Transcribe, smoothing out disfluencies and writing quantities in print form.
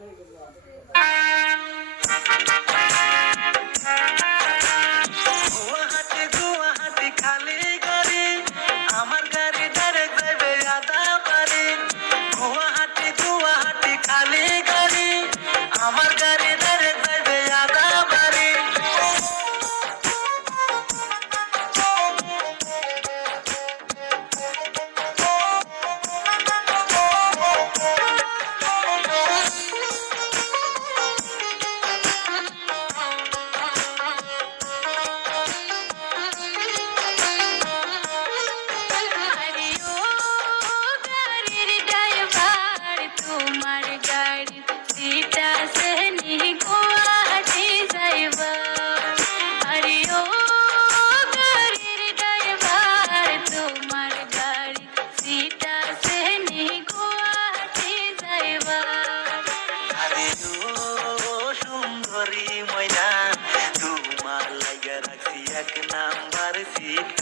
গুয়াহাটি গুয়াহাটি খালি গাড়ি, আমার গাড়ি ডাইরেক্ট যাইবে আদাবাড়ি। গুয়াহাটি গুয়াহাটি খালি গাড়ি, আমার গাড়ি ডাইরেক্ট যাইবে আদাবাড়ি। সুন্দরী ময়না, তোমার লাগা রাখছি এক নাম্বার সিট।